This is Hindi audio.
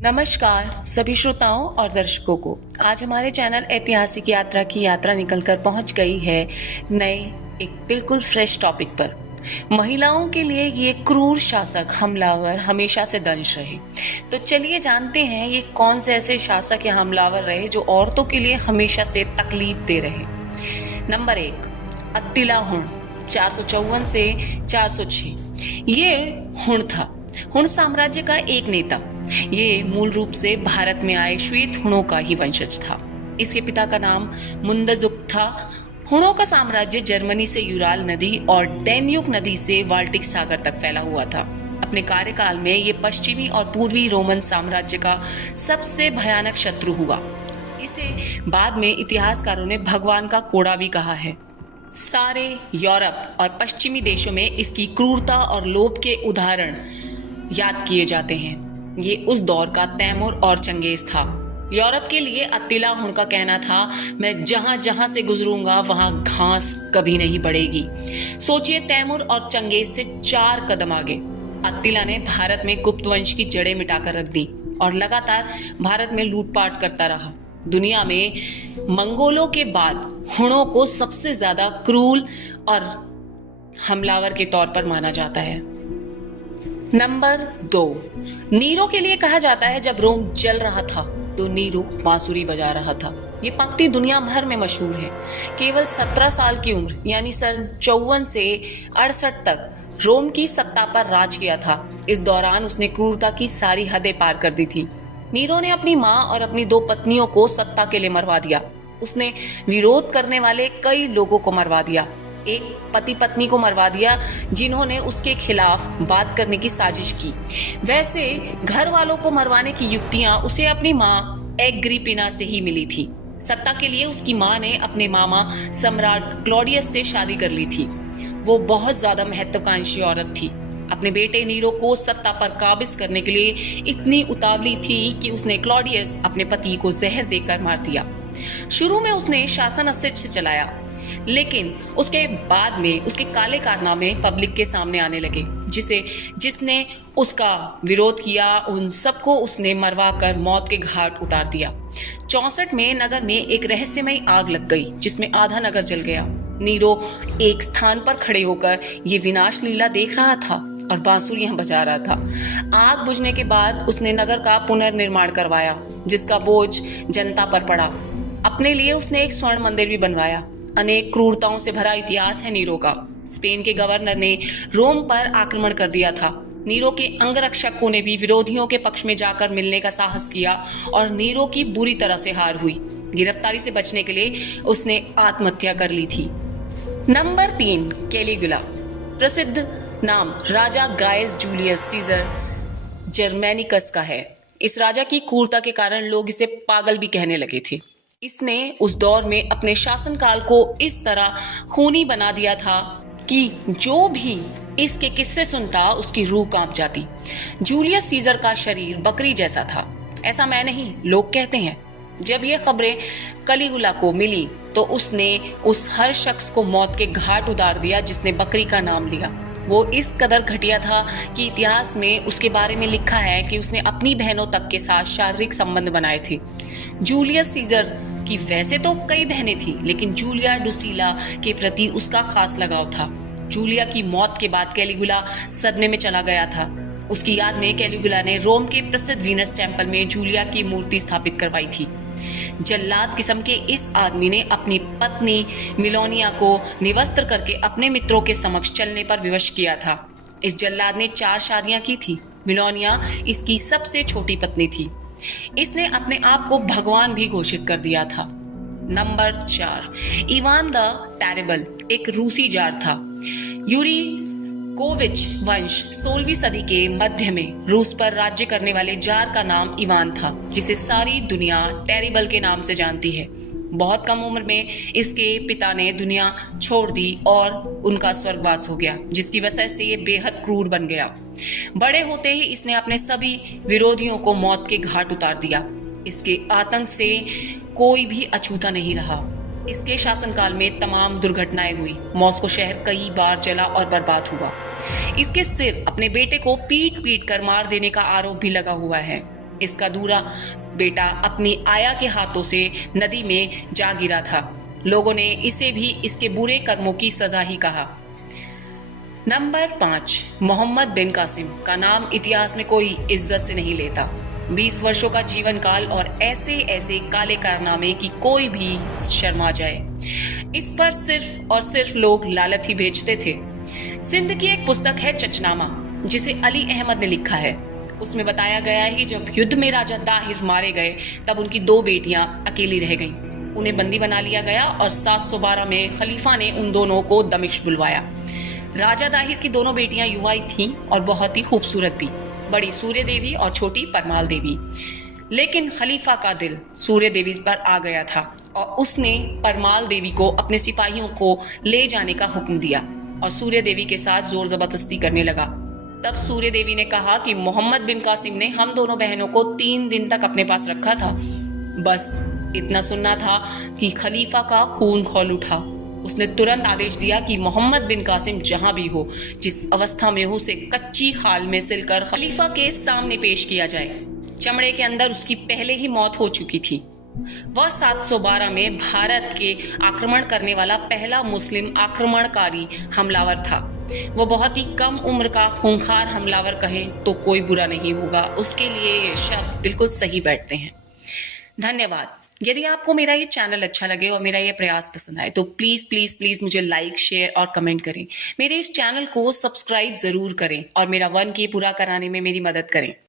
नमस्कार सभी श्रोताओं और दर्शकों को। आज हमारे चैनल ऐतिहासिक यात्रा की यात्रा निकलकर पहुंच गई है नए एक बिल्कुल फ्रेश टॉपिक पर। महिलाओं के लिए ये क्रूर शासक हमलावर हमेशा से दंश रहे। तो चलिए जानते हैं ये कौन से ऐसे शासक या हमलावर रहे जो औरतों के लिए हमेशा से तकलीफ दे रहे। नंबर 1, अत्तिला हुण, 454 से 406। ये हुण था, हुण साम्राज्य का एक नेता। ये मूल रूप से भारत में आए श्वेत हुणों का ही वंशज था। इसके पिता का नाम मुंदजुक था। हुणों का साम्राज्य जर्मनी से यूराल नदी और डैन्यूब नदी से बाल्टिक सागर तक फैला हुआ था। अपने कार्यकाल में ये पश्चिमी और पूर्वी रोमन साम्राज्य का सबसे भयानक शत्रु हुआ। इसे बाद में इतिहासकारों ने भगवान का कोड़ा भी कहा है। सारे यूरोप और पश्चिमी देशों में इसकी क्रूरता और लोभ के उदाहरण याद किए जाते हैं। ये उस दौर का तैमूर और चंगेज था। यूरोप के लिए अत्तिला हुण का कहना था, मैं जहां जहां से गुजरूंगा वहां घास कभी नहीं बढ़ेगी। सोचिए, तैमूर और चंगेज से 4 कदम आगे। अत्तिला ने भारत में गुप्त वंश की जड़ें मिटाकर रख दी और लगातार भारत में लूटपाट करता रहा। दुनिया में मंगोलों के बाद हुणों को सबसे ज्यादा क्रूर और हमलावर के तौर पर माना जाता है। नंबर 2, नीरो के लिए कहा जाता है जब रोम जल रहा था तो नीरो बांसुरी बजा रहा था। ये पंक्ति दुनिया भर में मशहूर है। केवल 17 साल की उम्र यानी सन 54 से 68 तक रोम की सत्ता पर राज किया था। इस दौरान उसने क्रूरता की सारी हदें पार कर दी थी। नीरो ने अपनी माँ और अपनी 2 पत्नियों को सत्ता के लिए मरवा दिया। उसने विरोध करने वाले कई लोगों को मरवा दिया। एक पति पत्नी को मरवा दिया जिन्होंने उसके खिलाफ बात करने की साजिश की। वैसे घर वालों को मरवाने की युक्तियां उसे अपनी माँ एग्रिपिना से ही मिली थी। सत्ता के लिए उसकी माँ ने अपने मामा सम्राट क्लॉडियस से शादी कर ली थी। वो बहुत ज्यादा महत्वाकांक्षी औरत थी। अपने बेटे नीरो को सत्ता पर काबिज करने के लिए इतनी उतावली थी कि उसने क्लॉडियस अपने पति को जहर देकर मार दिया। शुरू में उसने शासन अच्छे से चलाया, लेकिन उसके बाद में उसके काले कारनामे पब्लिक के सामने आने लगे। जिसने उसका विरोध किया उन सबको उसने मरवा कर मौत के घाट उतार दिया। 64 में नगर में एक रहस्यमयी आग लग गई जिसमें आधा नगर जल गया। नीरो एक स्थान पर खड़े होकर ये विनाश लीला देख रहा था और बांसुरियां बजा रहा था। आग बुझने के बाद उसने नगर का पुनर्निर्माण करवाया जिसका बोझ जनता पर पड़ा। अपने लिए उसने एक स्वर्ण मंदिर भी बनवाया। अनेक क्रूरताओं से भरा इतिहास है नीरो का। स्पेन के गवर्नर ने रोम पर आक्रमण कर दिया था। नीरो के अंगरक्षकों ने भी विरोधियों के पक्ष में जाकर मिलने का साहस किया और नीरो की बुरी तरह से हार हुई। गिरफ्तारी से बचने के लिए उसने आत्महत्या कर ली थी। नंबर 3, कैलिगुला। प्रसिद्ध नाम राजा गायस जूलियस सीजर जर्मेनिकस का है। इस राजा की क्रूरता के कारण लोग इसे पागल भी कहने लगे थे। इसने उस दौर में अपने शासनकाल को इस तरह खूनी बना दिया था कि जो भी इसके किस्से सुनता उसकी रूह कांप जाती। जूलियस सीजर का शरीर बकरी जैसा था। ऐसा मैं नहीं, लोग कहते हैं। जब ये खबरें कैलिगुला को मिली तो उसने उस हर शख्स को मौत के घाट उतार दिया जिसने बकरी का नाम लिया। वो इस कदर घटिया था कि इतिहास में उसके बारे में लिखा है कि उसने अपनी बहनों तक के साथ शारीरिक संबंध बनाए थे। जूलियस सीजर की वैसे तो कई बहनें थी, लेकिन जूलिया डुसीला के प्रति उसका खास लगाव था। जूलिया की मौत के बाद कैलिगुला सदमे में चला गया था। उसकी याद में कैलिगुला ने रोम के प्रसिद्ध वीनस टेम्पल में जूलिया की मूर्ति स्थापित करवाई थी। जल्लाद किस्म के इस आदमी ने अपनी पत्नी मिलोनिया को निवस्त्र करके अपने मित्रों के समक्ष चलने पर विवश किया था। इस जल्लाद ने 4 शादियां की थी। मिलोनिया इसकी सबसे छोटी पत्नी थी। इसने अपने आप को भगवान भी घोषित कर दिया था। नंबर 4, इवान द टेरिबल एक रूसी जार था। यूरिकोविच वंश 16वीं सदी के मध्य में रूस पर राज्य करने वाले जार का नाम इवान था, जिसे सारी दुनिया टेरिबल के नाम से जानती है। बहुत कम उम्र में इसके पिता ने दुनिया छोड़ दी और उनका स्वर्गवास हो गया, जिसकी वजह से ये बेहद क्रूर बन गया। बड़े होते ही इसने अपने सभी विरोधियों को मौत के घाट उतार दिया। इसके आतंक से कोई भी अछूता नहीं रहा। इसके शासनकाल में तमाम दुर्घटनाएं हुई। मॉस्को शहर कई बार जला और बर्बाद हुआ। इसके सिर अपने बेटे को पीट पीट कर मार देने का आरोप भी लगा हुआ है। इसका दूरा बेटा अपनी आया के हाथों से नदी में जा गिरा था। लोगों ने इसे भी इसके बुरे कर्मों की सजा ही कहा। नंबर 5, मोहम्मद बिन कासिम का नाम इतिहास में कोई इज्जत से नहीं लेता। 20 वर्षों का जीवन काल और ऐसे ऐसे काले कारनामे कि कोई भी शर्मा जाए। इस पर सिर्फ और सिर्फ लोग लालच ही भेजते थे। सिंध की एक पुस्तक है चचनामा, जिसे अली अहमद ने लिखा है। उसमें बताया गया है कि जब युद्ध में राजा दाहिर मारे गए तब उनकी 2 बेटियां अकेली रह गईं। उन्हें बंदी बना लिया गया और 712 में खलीफा ने उन दोनों को दमिश्क बुलवाया। राजा दाहिर की दोनों बेटियां युवा थीं और बहुत ही खूबसूरत भी, बड़ी सूर्य देवी और छोटी परमाल देवी। लेकिन खलीफा का दिल सूर्य देवी पर आ गया था और उसने परमाल देवी को अपने सिपाहियों को ले जाने का हुक्म दिया और सूर्य देवी के साथ जोर जबरदस्ती करने लगा। तब सूर्य देवी ने कहा कि मोहम्मद बिन कासिम ने हम दोनों बहनों को 3 दिन तक अपने पास रखा था। बस इतना सुनना था कि खलीफा का खून खौल उठा। उसने तुरंत आदेश दिया कि मोहम्मद बिन कासिम जहां भी हो, जिस अवस्था में हो, उसे कच्ची खाल में सिलकर खलीफा के सामने पेश किया जाए। चमड़े के अंदर उसकी पहले ही मौत हो चुकी थी। वह 712 में भारत के आक्रमण करने वाला पहला मुस्लिम आक्रमणकारी हमलावर था। वो बहुत ही कम उम्र का खूंखार हमलावर कहें तो कोई बुरा नहीं होगा। उसके लिए ये शब्द बिल्कुल सही बैठते हैं। धन्यवाद। यदि आपको मेरा ये चैनल अच्छा लगे और मेरा ये प्रयास पसंद आए तो प्लीज़ प्लीज़ प्लीज़ मुझे लाइक, शेयर और कमेंट करें। मेरे इस चैनल को सब्सक्राइब ज़रूर करें और मेरा 1K पूरा कराने में मेरी मदद करें।